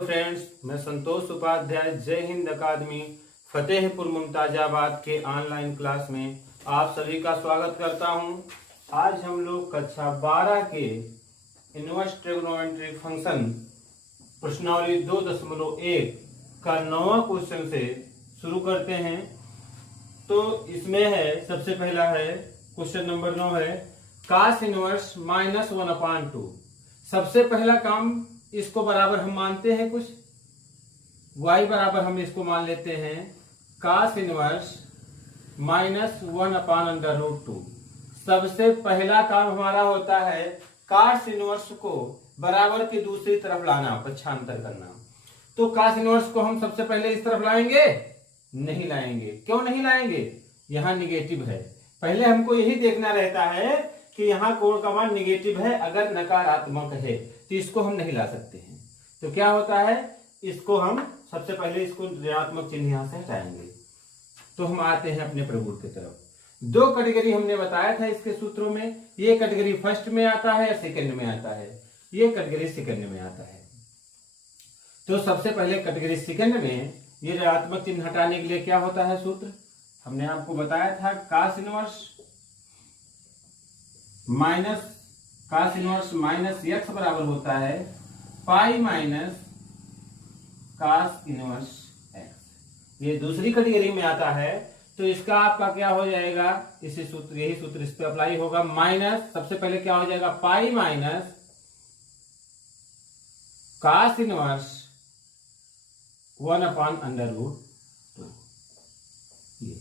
Friends, मैं संतोष उपाध्याय जय हिंद अकादमी फतेहपुर मुमताजाबाद के ऑनलाइन क्लास में आप सभी का स्वागत करता हूं। आज हम लोग कक्षा 12 के इनवर्स ट्रिग्नोमेट्रिक फंक्शन प्रश्नावली 2.1 का 9वां क्वेश्चन से शुरू करते हैं। तो इसमें है, सबसे पहला है क्वेश्चन नंबर 9 है cos इनवर्स -1/2। सबसे पहला काम, इसको बराबर हम मानते हैं कुछ y बराबर हम इसको मान लेते हैं cos इनवर्स -1/√2। सबसे पहला काम हमारा होता है cos इनवर्स को बराबर की दूसरी तरफ लाना, पक्षांतर करना। तो cos इनवर्स को हम सबसे पहले इस तरफ लाएंगे? नहीं लाएंगे। क्यों नहीं लाएंगे? यहाँ निगेटिव है। पहले हमको यही देखना रहता है कि यहाँ कोण का मान निगेटिव है, अगर नकारात्मक है तो इसको हम नहीं ला सकते हैं। तो क्या होता है, इसको हम सबसे पहले इसको ऋणात्मक चिन्ह यहां से हटाएंगे। तो हम आते हैं अपने प्रगुण की तरफ। दो कैटेगरी हमने बताया था इसके सूत्रों में। ये कैटेगरी फर्स्ट में आता है या सेकंड में आता है? ये कैटेगरी सेकंड में आता है। तो सबसे पहले कैटेगरी सेकंड में ये ऋणात्मक चिन्ह हटाने के लिए क्या होता है सूत्र? हमने आपको बताया था cos इनवर्स माइनस x बराबर होता है pi minus cos inverse x। ये दूसरी कैटेगरी में आता है। तो इसका आपका क्या हो जाएगा, इसी सूत्र, यही सूत्र इस पे अप्लाई होगा। माइनस, सबसे पहले क्या हो जाएगा, पाई माइनस cos इनवर्स 1/√2। ये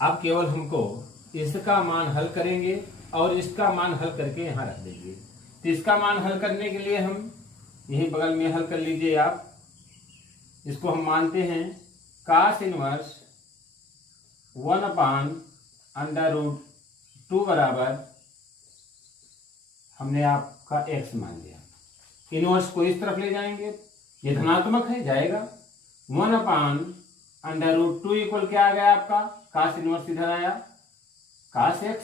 अब केवल हमको इसका मान हल करेंगे और इसका मान हल करके यहां रख देंगे। तो इसका मान हल करने के लिए हम यही बगल में हल कर लीजिए आप। इसको हम मानते हैं cos इनवर्स 1/√2 बराबर, हमने आपका x मान लिया। इनवर्स को इस तरफ ले जाएंगे, ये धनात्मक है, जाएगा 1/√2 इक्वल क्या आ गया आपका, cos इनवर्स इधर आया cos x।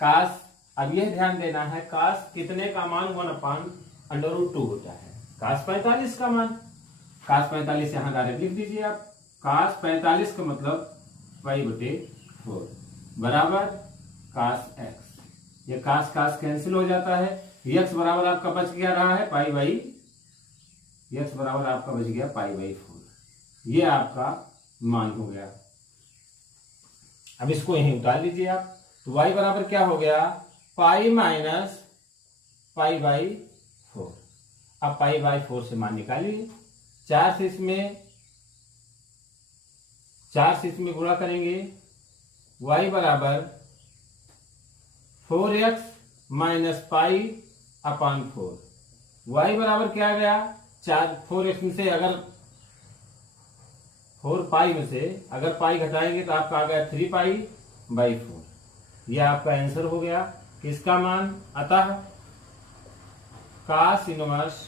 cos, अब यह ध्यान देना है, cos कितने का मान 1/√2 होता है, cos 45 का मान। cos 45 यहां डायरेक्ट लिख दीजिए आप। cos 45 का मतलब y/4 बराबर cos x। ये cos कैंसिल हो जाता है। x बराबर आपका बच गया रहा है x बराबर आपका बच गया π/4। ये आपका मान हो गया। अब इसको यहीं उतार लीजिए आप। तो y बराबर क्या हो गया, पाई माइनस π/4। अब π/4 से मान निकालिए। 4 से इसमें गुणा करेंगे, y बराबर 4x माइनस π/4। y बराबर क्या आ गया, 4x में से अगर 4π में से अगर पाई घटाएंगे तो आपका आ गया 3π/4। यह आपका आंसर हो गया किसका मान। अतः cos इनवर्स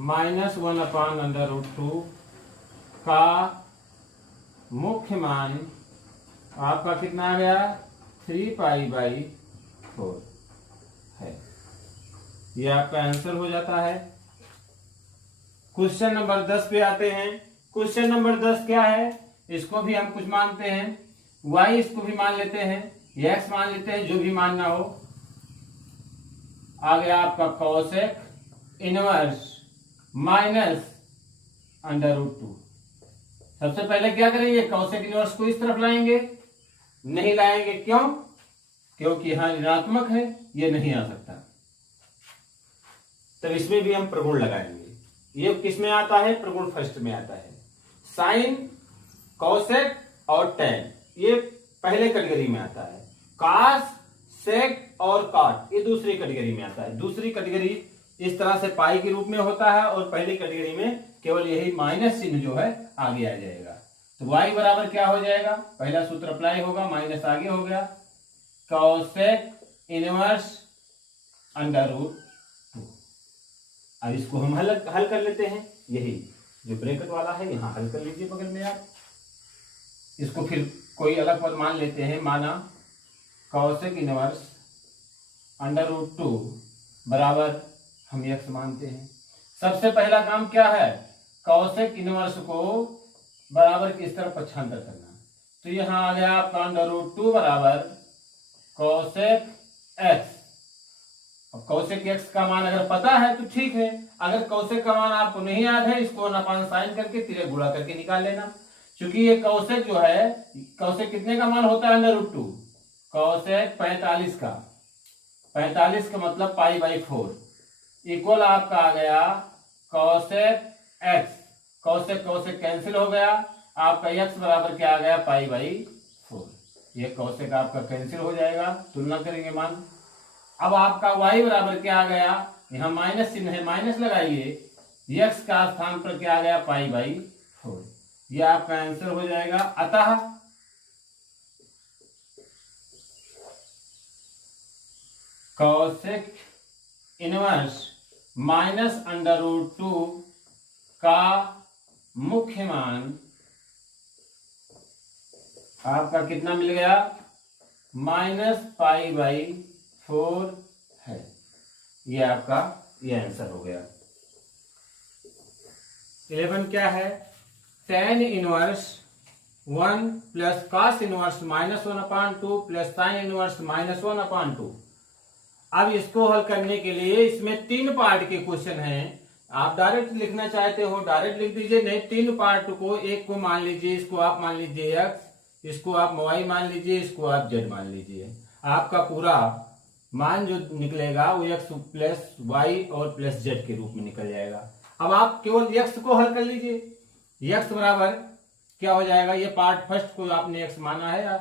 -1/√2 का मुख्य मान आपका कितना आ गया, 3π/4 है। यह आपका आंसर हो जाता है। क्वेश्चन नंबर 10 पे आते हैं। क्वेश्चन नंबर 10 क्या है, इसको भी हम कुछ मानते हैं, y इसको भी मान लेते हैं, x मान लेते हैं, जो भी मानना हो। आ गया आपका cosec इनवर्स -√2। सबसे पहले क्या करेंगे, cosec इनवर्स को इस तरफ लाएंगे? नहीं लाएंगे। क्यों? क्योंकि यहां ऋणात्मक है, ये नहीं आ सकता। तब इसमें भी हम प्रगुण लगाएंगे। ये किस में आता है, प्रगुण फर्स्ट में आता है। साइन, कॉसेक और टैन ये पहले कैटेगरी में आता है। कॉस, सेक और कॉट ये दूसरी कैटेगरी में आता है। दूसरी कैटेगरी इस तरह से पाई के रूप में होता है और पहली कैटेगरी में केवल यही माइनस चिन्ह जो है आगे आ जाएगा। तो y बराबर क्या हो जाएगा, पहला सूत्र अप्लाई होगा, माइनस आगे हो गया, कॉसेक इनवर्स √2। अब इसको हम हल कर लेते हैं। यही जो ब्रैकेट वाला है यहां हल कर लीजिए बगल में आप। इसको फिर कोई अलग पद मान लेते हैं। माना cosec इनवर्स √2 बराबर हम x मानते हैं। सबसे पहला काम क्या है, कौशिक इनवर्स को बराबर की इस तरफ पक्षांतर करना। तो यहां आ गया आपका √2 बराबर कौशिक एक्स। अब कौशिक एक्स का मान अगर पता है तो ठीक है, अगर कौशिक का मान आपको नहीं याद है, इसको 1/sin साइन करके तिरक गुणा करके निकाल लेना। क्योंकि ये कौशिक जो है, कौशिक कितने का मान होता है, √2, कौशिक 45 का, 45 का मतलब π/4 इक्वल आपका आ गया कौशिक एक्स। कौशिक कौशिक कैंसिल हो गया, आपका एक्स बराबर क्या आ गया, π/4। ये कौशिक आपका कैंसिल हो जाएगा, तुलना करेंगे मान। अब आपका y बराबर क्या आ गया, यहां माइनस चिन्ह है, माइनस लगाइए, x का स्थान पर क्या आ गया, π/4। ये आपका आंसर हो जाएगा। अतः कौशिक इनवर्स -√2 का मुख्य मान आपका कितना मिल गया, -π/4 है। ये आपका ये आंसर हो गया। 11 क्या है, tan inverse 1 plus cos inverse -1/2 plus sin inverse -1/2। अब इसको हल करने के लिए इसमें 3 पार्ट के क्वेश्चन हैं। आप डायरेक्ट लिखना चाहते हो डायरेक्ट लिख दीजिए, नहीं 3 पार्ट को, एक को मान लीजिए, इसको आप मान लीजिए x, इसको आप y मान लीजिए, इसको आप z मान लीजिए। आपका पूरा मान जो निकलेगा वो x प्लस y और प्लस z के रूप में निकल जाएगा। अब आप केवल x को हल कर लीजिए। x बराबर क्या हो जाएगा, ये पार्ट फर्स्ट को आपने x माना है,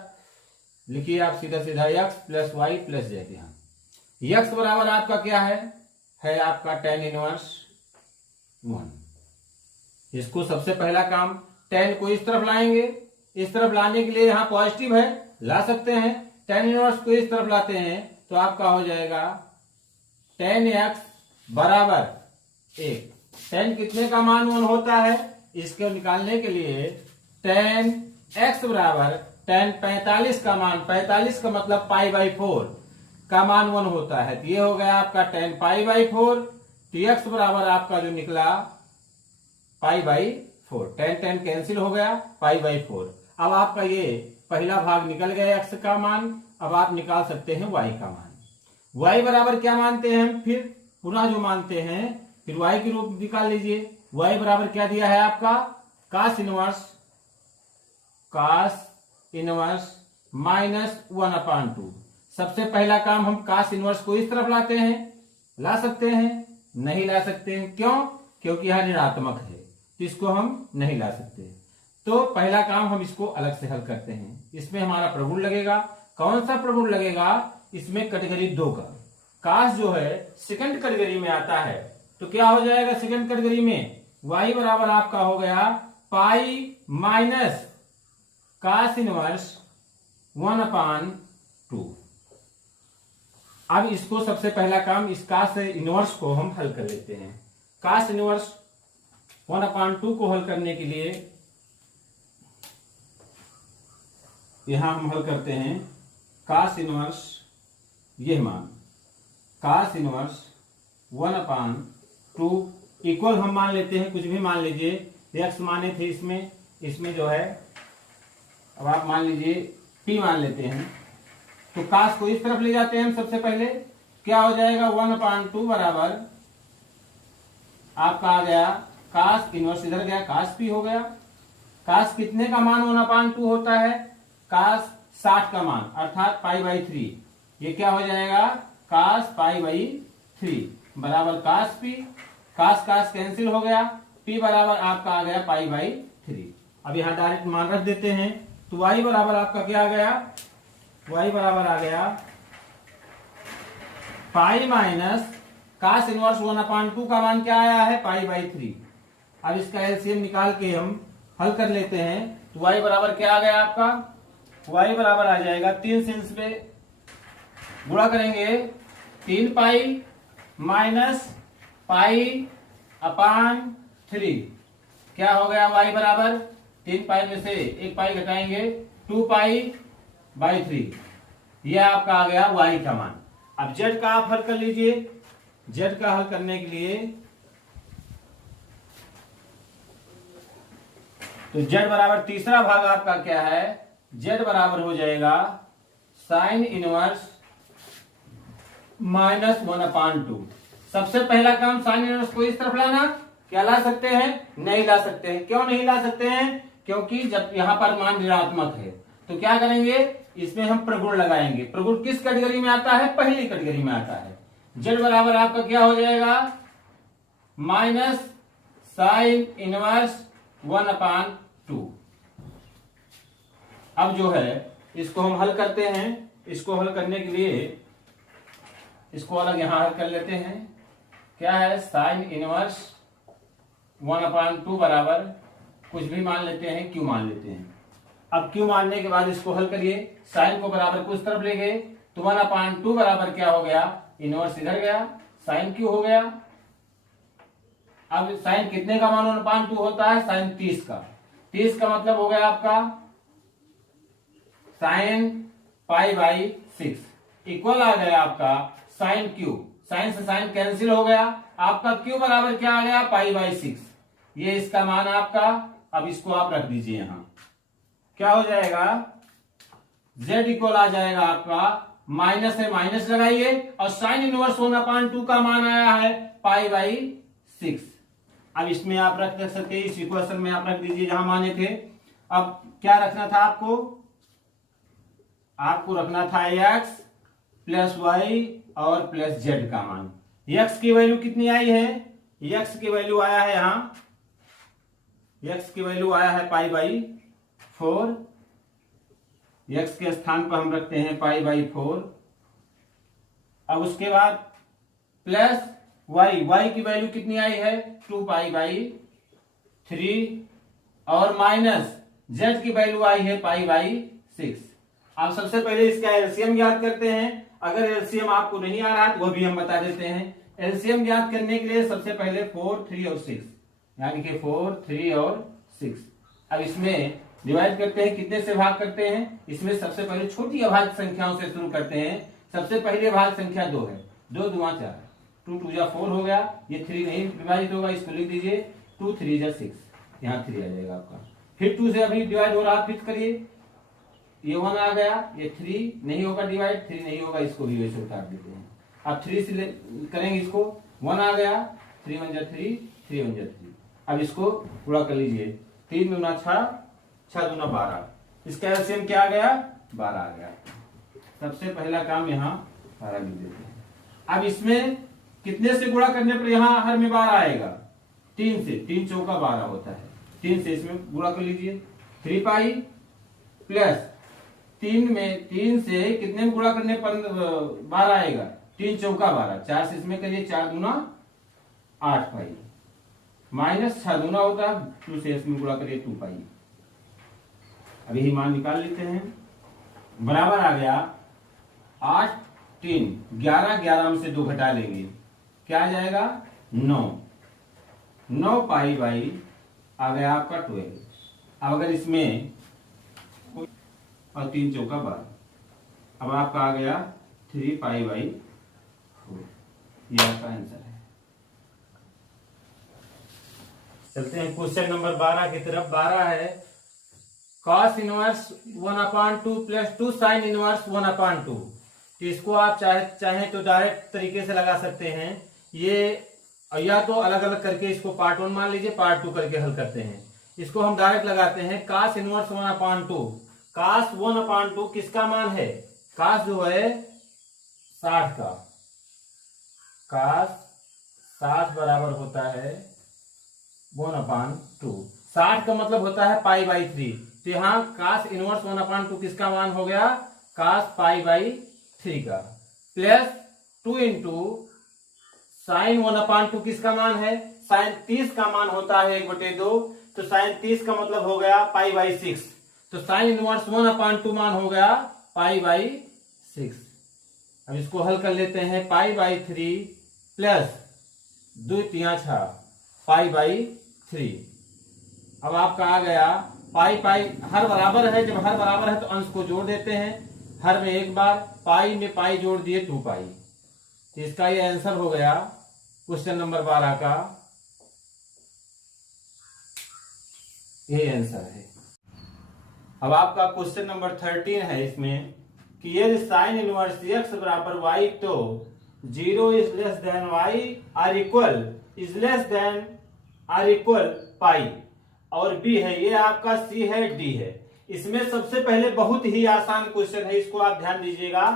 लिखिए आप सीधा सीधा x plus y plus z। यहाँ x बराबर आपका क्या है आपका tan इनवर्स 1। इसको सबसे पहला काम tan को इस तरफ लाएंगे, इस तरफ लाने के लिए यहाँ पॉजिटिव है, ला सकते हैं। tan इनवर्स को इस तरफ लाते हैं तो आपका हो जाएगा tan x बराबर 1। tan कितने का मान 1 होता है, इसको निकालने के लिए tan x बराबर tan 45 का मान, 45 का मतलब π/4 का मान 1 होता है। तो ये हो गया आपका tan π/4। तो x बराबर आपका जो निकला π/4, tan कैंसिल हो गया, π/4। अब आपका ये पहला भाग निकल गया x का मान। अब आप निकाल सकते हैं y का मान। y बराबर क्या मानते हैं, फिर पुनः जो मानते हैं, फिर y के रूप निकाल लीजिए। y बराबर क्या दिया है आपका, cos इनवर्स -1/2। सबसे पहला काम हम cos इनवर्स को इस तरफ लाते हैं, ला सकते हैं, नहीं ला सकते हैं, क्यों, क्योंकि यह ऋणात्मक है, तो इसको हम नहीं ला सकते। तो पहला काम हम इसको अलग से हल करते हैं। इसमें हमारा प्रगुण लगेगा। कौन सा प्रगुण लगेगा, इसमें कैटेगरी 2 का। काश जो है सेकंड कैटेगरी में आता है, तो क्या हो जाएगा सेकंड कैटेगरी में, y बराबर आपका हो गया पाई माइनस cos इनवर्स 1/2। अब इसको सबसे पहला काम इस cos इनवर्स को हम हल कर लेते हैं। cos इनवर्स 1/2 को हल करने के लिए यहां हम हल करते हैं cos इनवर्स, ये मान cos इनवर्स 1/2 इक्वल हम मान लेते हैं, कुछ भी मान लीजिए। x माने थे इसमें जो है, अब आप मान लीजिए p मान लेते हैं। तो cos को इस तरफ ले जाते हैं हम। सबसे पहले क्या हो जाएगा, 1/2 बराबर आपका आ गया cos इनवर्स, इधर गया cos p हो गया। cos कितने का मान 1/2 होता है, cos 60 का मान, अर्थात π/3। ये क्या हो जाएगा, cos π/3 बराबर cos p। cos कैंसिल हो गया, p बराबर आपका आ गया π/3। अब यहां डायरेक्ट मान रख देते हैं। तो y बराबर आपका क्या आ गया, y बराबर आ गया पाई माइनस cos इनवर्स 1/2 का मान क्या आया है, π/3। अब इसका एलसीएम निकाल के हम हल कर लेते हैं। तो y बराबर क्या आ गया आपका, y बराबर आ जाएगा 3 से इसमें गुणा करेंगे, 3 पाई माइनस π/3। क्या हो गया y बराबर, 3 पाई में से 1 पाई घटाएंगे, 2π/3। यह आपका आ गया y का मान। अब z का आप हल कर लीजिए। z का हल करने के लिए तो z बराबर तीसरा भाग आपका क्या है, z बराबर हो जाएगा साइन इनवर्स -1/2। सबसे पहला काम साइन इनवर्स को इस तरफ लाना। क्या ला सकते हैं? नहीं ला सकते हैं। क्यों नहीं ला सकते हैं? क्योंकि जब यहां पर मान ऋणात्मक है तो क्या करेंगे, इसमें हम प्रगुण लगाएंगे। प्रगुण किस कैटेगरी में आता है? पहली कैटेगरी में आता है। z बराबर आपका क्या हो जाएगा, माइनस साइन इनवर्स 1/2। अब जो है इसको हम हल करते हैं। इसको हल करने के लिए इसको अलग यहां हल कर लेते हैं। क्या है, साइन इनवर्स 1/2 बराबर कुछ भी मान लेते हैं, क्यू मान लेते हैं। अब क्यू मानने के बाद इसको हल करिए। साइन को बराबर कुछ तरफ ले गए तो 1/2 बराबर क्या हो गया, इनवर्स इधर गया, साइन क्यू हो गया। अब साइन कितने का मान 1/2 होता है? साइन 30 का। 30 का मतलब हो गया आपका साइन π/6 इक्वल आ गया आपका साइन क्यू। साइन से साइन कैंसिल हो गया, आपका क्यू बराबर क्या आ गया, π/6। ये इसका मान आपका। अब इसको आप रख दीजिए यहां। क्या हो जाएगा, z इक्वल आ जाएगा आपका, माइनस है माइनस लगाइए, और साइन इनवर्स 1/2 का मान आया है π/6। अब इसमें आप रख सकते हैं, इस इक्वेशन में आप रख दीजिए जहां माने थे। अब क्या रखना था आपको? आपको रखना था x प्लस वाई और प्लस जेड का मान। x की वैल्यू कितनी आई है? x की वैल्यू आया है यहां, x की वैल्यू आया है π/4। x के स्थान पर हम रखते हैं π/4। अब उसके बाद प्लस y की वैल्यू कितनी आई है, 2π/3, और माइनस z की वैल्यू आई है π/6। आप सबसे पहले इसका एलसीएम ज्ञात करते हैं। अगर एलसीएम आपको नहीं आ रहा तो वो भी हम बता देते हैं। एलसीएम ज्ञात करने के लिए सबसे पहले 4, 3 और 6, यानी कि 4, 3 और 6। अब इसमें डिवाइड करते हैं, कितने से भाग करते हैं? इसमें सबसे पहले छोटी अभाज्य संख्याओं से शुरू करते हैं। सबसे पहले भाज्य संख्या 2 है, 2 दूना 4, 2 2 जा 4 हो गया। ये 3 नहीं विभाजित होगा, इसको लिख दीजिए 2 3 जा 6, यहाँ 3 आ जाएगा आपका। फिर 2 से अभी डिवाइड हो रहा, फिर करिए, ये 1 आ गया, ये 3 नहीं होगा डिवाइड, 3 नहीं होगा, इसको भी वैसे उतार देते हैं। अब 3 से करेंगे इसको, 1 आ गया, 3 1 जा 3, 3 1 जा 3। अब इसको पूरा कर लीजिए, 3 दूना 6, 6 दूना 12। इसका एलसीएम क्या आ गया, 12 आ गया। सबसे पहला काम यहाँ 12 लिख देते हैं। अब इसमें कितने से गुणा करने पर यहाँ हर में 12 आएगा? 3 से। 3 चौका 12 होता है, 3 से इसमें गुणा कर लीजिए। 3π प्लस 3 से कितने में गुणा करने पर 12 आएगा? 3 चौका 12, 4 से इसमें करिए, 4 दूना 8π, माइनस 6 दूना होता है, 2 से इसमें गुणा करिए 2π। अब यही मान निकाल लेते हैं। बराबर आ गया 8 3 11, 11 में से 2 घटा लेंगे, क्या आ जाएगा 9, 9π/, आ गया आपका 12। अब अगर इसमें और 3 चौका 12, अब आपका आ गया 3π/4। ये आपका आंसर है। चलते हैं क्वेश्चन नंबर 12 की तरफ। 12 है, cos inverse 1/2 plus 2 sine inverse 1/2। तो इसको आप चाहे तो डायरेक्ट तरीके से लगा सकते हैं, ये या तो अलग अलग करके इसको पार्ट 1 मान लीजिए, पार्ट 2 करके हल करते हैं। इसको हम डायरेक्ट लगाते हैं। cos इनवर्स 1/2, cos 1/2 किसका मान है? cos जो है 60 का, cos 60 बराबर होता है 1/2। 60 का मतलब होता है π/3। तो यहाँ cos इनवर्स 1/2 किसका मान हो गया? cos π/3 का, प्लस 2 इंटू साइन 1/2 किसका मान है? साइन 30 का मान होता है 1/2। तो साइन 30 का मतलब हो गया π/6। तो साइन इनवर्स 1/2 मान हो गया π/6। अब इसको हल कर लेते हैं। π/3 प्लस 2 3 6 π/3। अब आपका आ गया पाई हर बराबर है। जब हर बराबर है तो अंश को जोड़ देते हैं, हर में एक बार, पाई में पाई जोड़ दिए 2π। तो इसका ये आंसर हो गया क्वेश्चन नंबर 12 का ये आंसर है। अब आपका क्वेश्चन नंबर 13 है इसमें कि यदि साइन इनवर्स x बराबर y तो 0 is less than y or equal is less than or equal pi, और b है, ये आपका c है, d है। इसमें सबसे पहले बहुत ही आसान क्वेश्चन है, इसको आप ध्यान दीजिएगा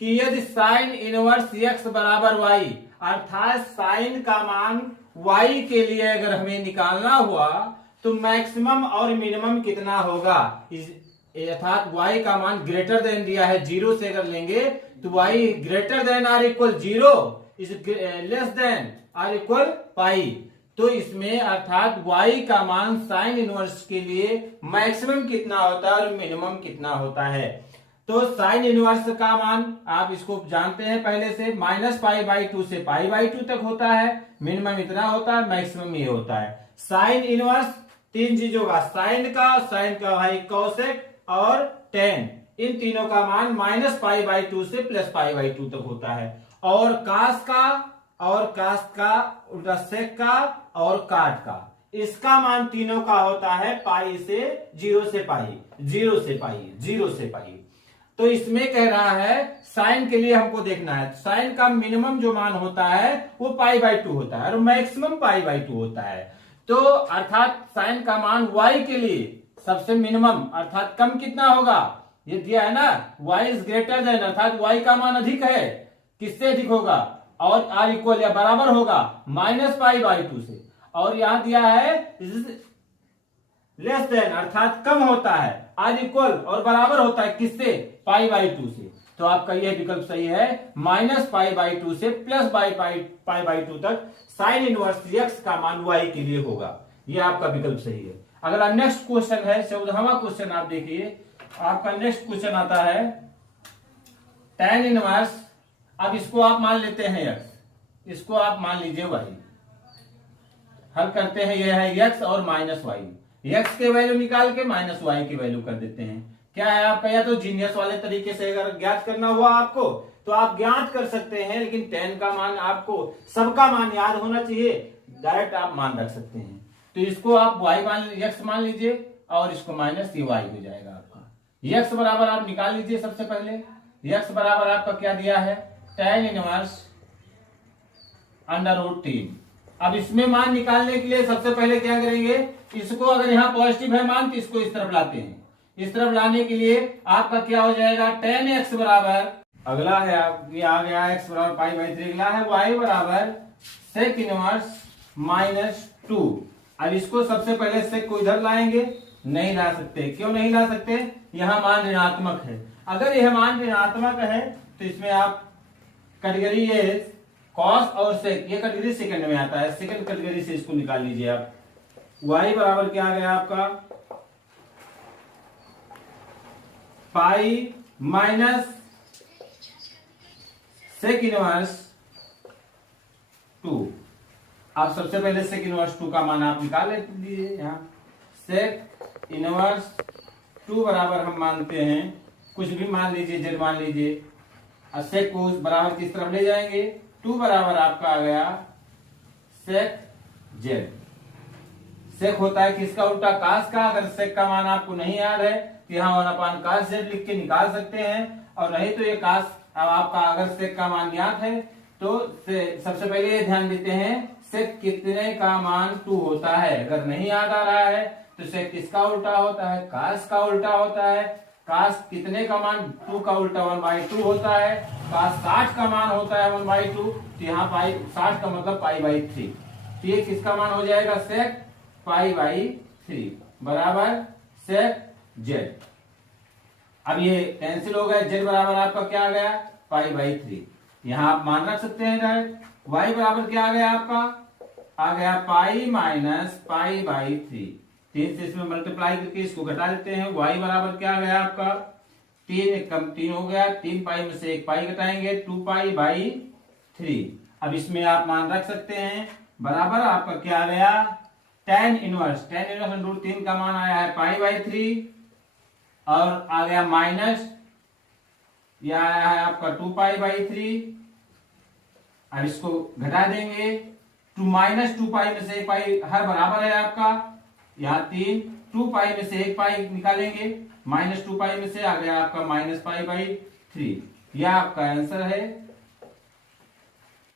कि यदि साइन इनवर्स x बराबर y अर्थात साइन का मान y के लिए अगर हमें निकालना हुआ तो मैक्सिमम और मिनिमम कितना होगा, अर्थात y का मान ग्रेटर देन दिया है 0 से अगर लेंगे तो y greater than or equal 0 is less than or equal pi. तो इसमें अर्थात y का मान साइन इनवर्स के लिए मैक्सिमम कितना होता है और मिनिमम कितना होता है। तो साइन इनवर्स का मान आप इसको जानते हैं पहले से, -π/2 से π/2 तक होता है, मिनिमम इतना होता है, मैक्सिमम ये होता है। साइन इनवर्स तीन चीजों का, साइन का भाई कोसेक और टेन, इन तीनों का मान -π/2 से +π/2 तक होता है। और कास का उल्टा सेक का और काट का, इसका मान तीनों का होता है पाई से 0 से पाई, 0 से पाई, 0 से पाई। तो इसमें कह रहा है साइन के लिए हमको देखना है, साइन का मिनिमम जो मान होता है वो π/2 होता है और मैक्सिमम π/2 होता है। तो अर्थात साइन का मान y के लिए सबसे मिनिमम अर्थात कम कितना होगा, ये दिया है ना, y इज ग्रेटर देन अर्थात y का मान अधिक है, किससे अधिक होगा, और r इक्वल या बराबर होगा -π/2 से, और यहां दिया है लेस देन अर्थात कम होता है, r इक्वल और बराबर होता है किससे, π/2 से। तो आपका यह विकल्प सही है, -π/2 से +π/2 तक साइन इनवर्स x का मान y के लिए होगा, यह आपका विकल्प सही है। अगला नेक्स्ट क्वेश्चन है 14वां क्वेश्चन, आप देखिए आपका नेक्स्ट क्वेश्चन आता है tan इनवर्स, अब इसको आप मान लेते हैं x, इसको आप मान लीजिए y, हल करते हैं, यह है x और -y, x के वैल्यू निकाल के -y की वैल्यू कर देते हैं। क्या है आपका, या तो जीनियस वाले तरीके से अगर ज्ञात करना हुआ आपको तो आप ज्ञात कर सकते हैं, लेकिन tan का मान आपको सबका मान याद होना चाहिए, डायरेक्ट आप मान रख सकते हैं। तो इसको आप x मान लीजिए और इसको माइनस ये y हो जाएगा आपका। x बराबर आप निकाल लीजिए, सबसे पहले x बराबर आपका क्या दिया है, tan इनवर्स √3। अब इसमें मान निकालने के लिए सबसे पहले क्या करेंगे, इसको अगर यहाँ पॉजिटिव है मान तो इसको इस तरफ लाते हैं, इस तरफ लाने के लिए आपका क्या हो जाएगा, tan x बराबर, अगला है ये आ गया x बराबर π/3, अगला है y बराबर सेक इनवर्स -2। अब इसको सबसे पहले सेक को इधर लाएंगे, नहीं ला सकते, क्यों नहीं ला सकते, यहाँ मान ऋणात्मक है। अगर यह मान ऋणात्मक है तो इसमें आप कैटेगरी ये कॉस और सेक, ये कैटेगरी सेकंड में आता है, सेकंड कैटेगरी से इसको निकाल लीजिए आप। y बराबर क्या आ गया आपका, पाई माइनस सेक इनवर्स 2। आप सबसे पहले सेक इनवर्स 2 का मान आप निकाल लीजिए, यहाँ सेक इनवर्स 2 बराबर हम मानते हैं, कुछ भी मान लीजिए, z मान लीजिए, और सेक को बराबर किस तरफ ले जाएंगे, 2 बराबर आपका आ गया सेक z। सेक होता है किसका उल्टा, कास का। अगर सेक का मान आपको नहीं याद है तो यहाँ 1/cos z लिख के निकाल सकते हैं, और नहीं तो ये कास। अब आपका अगर सेक का मान याद है तो सबसे पहले ये ध्यान देते हैं सेक कितने का मान 2 होता है, अगर नहीं याद आ रहा है तो सेक किसका उल्टा होता है, कास का उल्टा होता है। कास कितने का मान 2 का उल्टा 1/2 होता है, कास 60 का मान होता है 1/2, तो यहाँ 60 का मतलब π/3, तो ये किसका मान हो जाएगा, सेक π/3 बराबर सेक z। अब ये कैंसिल हो गया, z बराबर आपका क्या आ गया, π/3, यहाँ आप मान रख सकते हैं डायरेक्ट। y बराबर क्या आ गया आपका, आ गया पाई माइनस π/3, 3 से इसमें मल्टीप्लाई करके इसको घटा देते हैं। y बराबर क्या आ गया आपका, 3 कम 3 हो गया, 3 पाई में से 1 पाई घटाएंगे, 2π/3। अब इसमें आप मान रख सकते हैं, बराबर आपका क्या आ गया, tan इनवर्स √3 का मान आया है π/3, और आ गया माइनस, यह आया है आपका 2π/3। अब इसको घटा देंगे, -2π में से 1 पाई हर बराबर है आपका, यहाँ 3, 2 पाई में से 1 पाई निकालेंगे, -2 पाई में से आ गया आपका -π/3। यह आपका आंसर है।